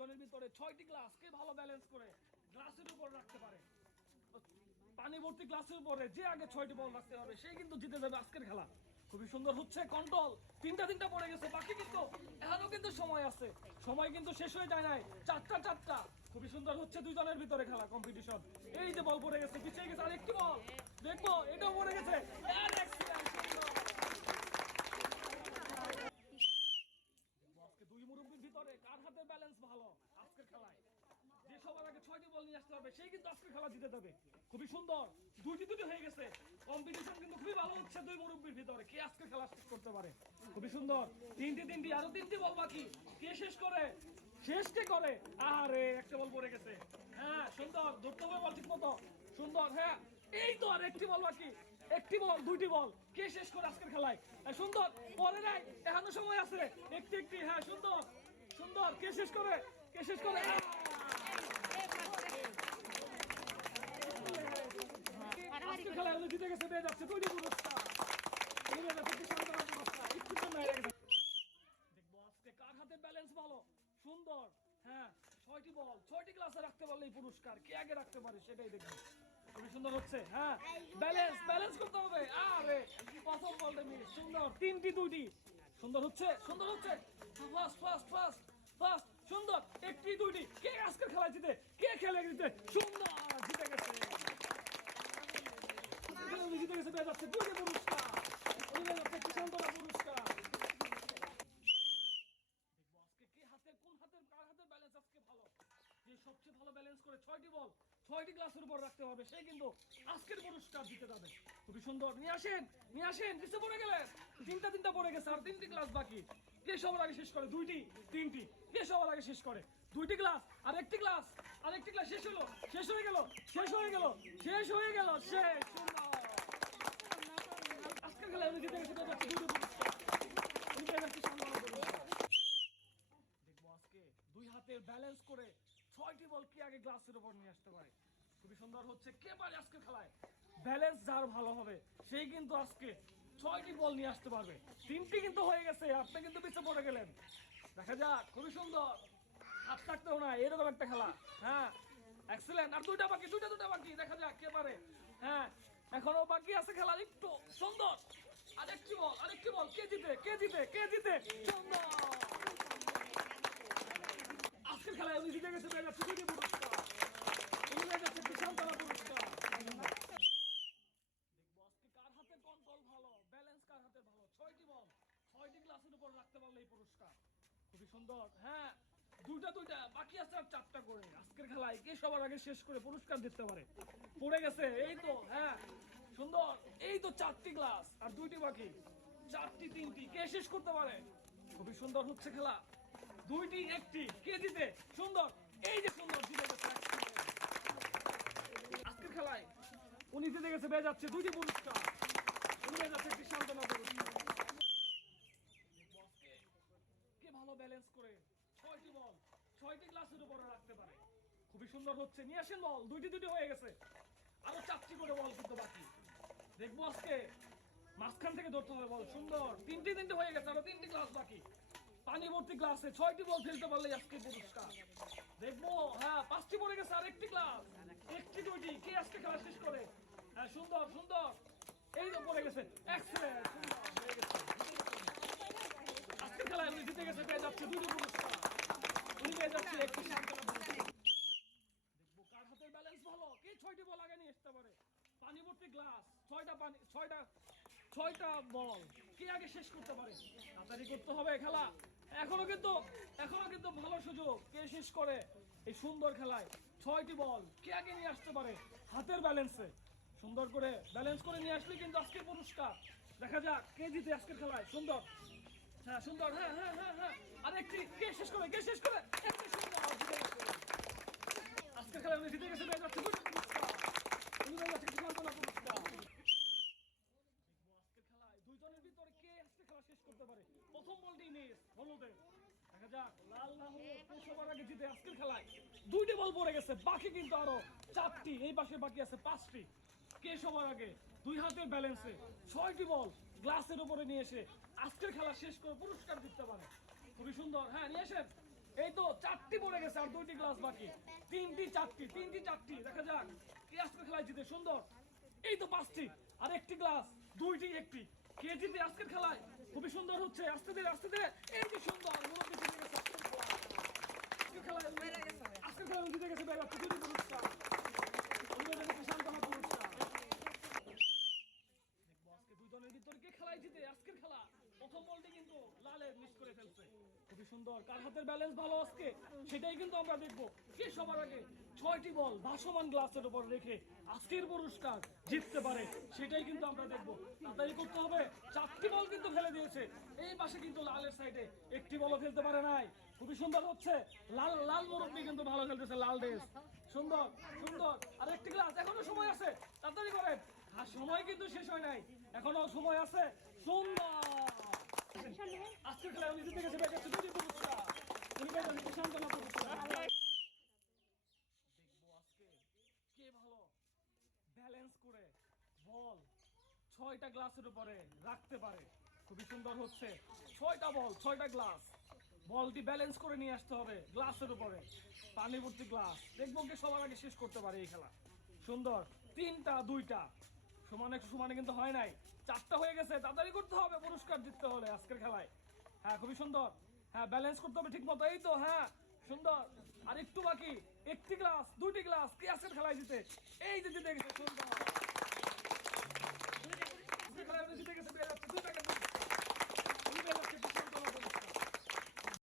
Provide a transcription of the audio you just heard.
দুজনের ভিতরে ছয়টি গ্লাস কে ভালো ব্যালেন্স করে গ্লাসের উপর রাখতে পারে। পানি ভর্তি গ্লাসের উপরে যে আগে ছয়টি বল রাখতে হবে, সেই কিন্তু জিতে যাবে আজকের খেলা। খুবই সুন্দর হচ্ছে কন্ট্রোল তিনটা তিনটা পড়ে গেছে, বাকি কিন্তু এখনও কিন্তু সময় আছে। সময় কিন্তু শেষ হয়ে যায় নাই, চারটা চারটা। খুবই সুন্দর হচ্ছে দুইজনের ভিতরে খেলা কম্পিটিশন এই যে বল পড়ে গেছে, পিছিয়ে গেছে আরেকটি বল দেখব, এটাও পড়ে গেছে And excellent, সুন্দর। আজকে দুই মুরব্বীর ভিতরে কার হাতের ব্যালেন্স ভালো আজকের খেলায় যে সবার আগে ছয়টি বল নিয়ে আসতে হবে সেই কিন্তু আজকের খেলা জিতে দেবে খুবই সুন্দর। দুইটি দুটি হয়ে গেছে। কম্পিটিশন কিন্তু খুবই ভালো হচ্ছে দুই মুরব্বীর ভিতরে। কে আজকে খেলা শেষ করতে পারে? খুবই সুন্দর। তিনটি তিনটি, আরও তিনটি বল বাকি। কে শেষ করে? শেষ কে করে? আরে একটা বল পড়ে গেছে। হ্যাঁ সুন্দর। ধরতে হবে বল ঠিক মতো সুন্দর হ্যাঁ। এই তো আর একটি বল বাকি। একটি বল, দুইটি বল। কে শেষ করে আজকের খেলায়? সুন্দর, পরে নাই, এখনও সময় আছে। একটি একটি হ্যাঁ সুন্দর। সুন্দর, কে শেষ করে? কে শেষ করে আহ! আজকের খেলায় হলো জিতে গেছে পেয়ে যাচ্ছে দুইটি পুরস্কার এই পেয়ে যাচ্ছে একটি সান্ত্বনা পুরস্কার একটু জন্য হেরে গেছে হ্যাঁ হ্যাঁ? তিনটি, দুইটি। সুন্দর হচ্ছে সুন্দর হচ্ছে। সুন্দর। একটি, দুইটি। কে আজকের খেলা জিতে? কে খেলে জিতে? সুন্দর, জিতে গেছে। উনি জিতে যাচ্ছে দুইটি পুরস্কার তিনটা তিনটা পড়ে গেছে আর তিনটি গ্লাস বাকি কে সবার আগে শেষ করে দুইটি তিনটি কে সবার আগে শেষ করে দুইটি গ্লাস আর একটি গ্লাস আর একটি গ্লাস শেষ হলো শেষ হয়ে গেল শেষ হয়ে গেল শেষ হয়ে গেল শেষ সুন্দর আজকের খেলায় উনি জিতে গেছে তো যাচ্ছে দুটো পুরস্কার উনি পেয়ে যাচ্ছে সম্মান পুরস্কার দেখব আজকে দুই হাতের ব্যালেন্স করে ছয়টি বল কি গ্লাসের নিয়ে আসতে পারে। খুবই সুন্দর হচ্ছে। কে পারে আজকে খেলায়? ব্যালেন্স যার ভালো হবে, সেই কিন্তু আজকে ছয়টি বল নিয়ে আসতে পারবে। তিনটি কিন্তু হয়ে গেছে আপনি কিন্তু পিছিয়ে পড়ে গেলেন। দেখা যাক, খুবই সুন্দর। হাত থাকতেও না, এরকম একটা খেলা। হ্যাঁ এক্সেলেন্ট আর দুইটা বাকি, দুইটা দুটা বাকি। দেখা যাক কে পারে। হ্যাঁ এখনও বাকি আছে খেলা একটু। সুন্দর। আরেকটি বল আরেকটি বল। কে জিতে কে জিতে কে জিতে? সুন্দর। আজকের খেলায় উনি জিতে গেছে পেয়ে যাচ্ছে দুটি পুরস্কার উনি পেয়ে যাচ্ছে বিশাল তারা পুরস্কার দেখব আজকে কার হাতে কন্ট্রোল ভালো ব্যালেন্স কার হাতে ভালো ছয়টি বল ছয়টি গ্লাসের উপর রাখতে খুবই সুন্দর। হ্যাঁ দুইটা দুইটা। বাকি আছে চারটা করে। আজকের খেলায় কে সবার আগে শেষ করে পুরস্কার দিতে পারে। পড়ে গেছে, এই তো হ্যাঁ সুন্দর। এই তো চারটি গ্লাস আর দুইটি বাকি। চারটি, তিনটি। কে শেষ করতে পারে? খুবই সুন্দর হচ্ছে খেলা। দুইটি, একটি। কে জিতে? সুন্দর। এই যে সুন্দর আজকের খেলায় উনি জিতে গেছে যাচ্ছে দুইটি পুরস্কার। উনি যাচ্ছে একটি পুরস্কার দেখব আজকে কে ভালো ব্যালেন্স করে ছয়টি বল ছয়টি গ্লাসের উপরে রাখতে পারে। খুবই সুন্দর হচ্ছে। নিয়ে আসেন বল। দুইটি দুটি হয়ে গেছে। আরও চারটি করে বল কিন্তু বাকি। দেখব আজকে। মাঝখান থেকে ধরতে হবে বল। সুন্দর। তিনটি তিনটি হয়ে গেছে। আরও তিনটি গ্লাস বাকি। পানি ভর্তি গ্লাসে ছয়টি বল ফেলতে পারলে আজকে পুরস্কার। দেখব। হ্যাঁ পাঁচটি পড়ে গেছে। আর একটি গ্লাস। একটি, দুইটি। কে আজকে খেলা শেষ করে? হ্যাঁ সুন্দর সুন্দর। এই তো পড়ে গেছে। এক্সেলেন্ট আজকের খেলায় উনি জিতে গেছে পেয়ে যাচ্ছে দুটো পুরস্কার উনি পেয়ে যাচ্ছে একটি সান্ত্বনা পুরস্কার দেখব কার হাতের ব্যালেন্স ভালো কে ছয়টি বল আগে নিয়ে আসতে পারে পানি ভর্তি গ্লাস ছয়টা পানি ছয়টা ছয়টা বল। কে আগে শেষ করতে পারে? তাড়াতাড়ি করতে হবে খেলা। এখনও কিন্তু এখনও কিন্তু ভালো সুযোগ। কে শেষ করে এই সুন্দর খেলায়? ছয়টি বল। কে আগে নিয়ে আসতে পারে? হাতের ব্যালেন্সে সুন্দর করে ব্যালেন্স করে নিয়ে আসলে কিন্তু আজকের পুরস্কার। দেখা যাক কে জিতে আজকের খেলায়। সুন্দর। হ্যাঁ সুন্দর। হ্যাঁ হ্যাঁ হ্যাঁ হ্যাঁ। আর একটি, কে শেষ করে? কে শেষ করে? আজকের খেলায় জিতে গেছে পুরস্কার উনি পেয়ে যাচ্ছে একটি সান্ত্বনা পুরস্কার দেখব আজকের খেলায় দুইজনের ভিতরে কে আজকে খেলা শেষ করতে পারে প্রথম বলটি মিস হলুদের দেখা যাক লাল না হলুদ কে সবার আজকের খেলায় দুইটি বল পড়ে গেছে, বাকি কিন্তু আরও চারটি, এই পাশে বাকি আছে পাঁচটি। কে সবার আগে? দুই হাতের ব্যালেন্সে ছয়টি বল গ্লাসের উপরে নিয়ে এসে আজকের খেলা শেষ করে পুরস্কার জিততে পারে। খুবই সুন্দর। হ্যাঁ নিয়ে এসেন এই তো চারটি পড়ে গেছে আর দুইটি গ্লাস বাকি। তিনটি, চারটি তিনটি, চারটি। দেখা যাক কে আজকে খেলায় জিতে। সুন্দর। এই তো পাঁচটি। আর একটি গ্লাস দুইটি, একটি। কে জিতে আজকের খেলায়? খুবই সুন্দর হচ্ছে। আস্তে ধীরে আস্তে ধীরে। এই যে সুন্দর। মুরব্বী জিতে গেছে। আজকের। আজকের জিতে গেছে বেড়া দুটি পুরস্কার অন্যদের কাছে সান্ত্বনা পুরস্কার দেখব আজকে দুই দলের ভিতরে কে খেলায় জিতে আজকের খেলা প্রথম বলটি কিন্তু লালের মিস করে ফেলছে খুবই সুন্দর। কার হাতের ব্যালেন্স ভালো আজকে? সেটাই কিন্তু আমরা দেখব। কে সবার আগে ছয়টি বল ভাসমান গ্লাসের উপর রেখে আজকের পুরস্কার জিততে পারে, সেটাই কিন্তু আমরা দেখব। তাড়াতাড়ি করতে হবে। চারটি বল কিন্তু ফেলে দিয়েছে। এই পাশে কিন্তু লালের সাইডে একটি বলও ফেলতে পারে নাই। খুবই সুন্দর হচ্ছে। লাল লাল মুরব্বী কিন্তু ভালো খেলতেছে, লাল ড্রেস। সুন্দর সুন্দর। আর একটি গ্লাস এখনও সময় আছে। তাড়াতাড়ি করেন। আর সময় কিন্তু শেষ হয় নাই। এখনও সময় আছে। সুন্দর! আজকের রাখতে পারে খুবই সুন্দর হচ্ছে ছয়টা বল ছয়টা গ্লাস বলটি ব্যালেন্স করে নিয়ে আসতে হবে গ্লাসের উপরে পানি ভর্তি গ্লাস দেখব সবার আগে শেষ করতে পারে এই খেলা সুন্দর তিনটা দুইটা সমানে সমানে কিন্তু হয় নাই চারটা হয়ে গেছে, তাড়াতাড়ি করতে হবে, পুরস্কার জিততে হলে আজকের খেলায়। হ্যাঁ খুবই সুন্দর। হ্যাঁ ব্যালেন্স করতে হবে ঠিক মতো এই তো হ্যাঁ সুন্দর। আর একটু বাকি, একটি গ্লাস দুটি গ্লাস কি আজকের খেলায় জিতে? এই যে জিতে গেছে, সুন্দর। জিতে গেছে।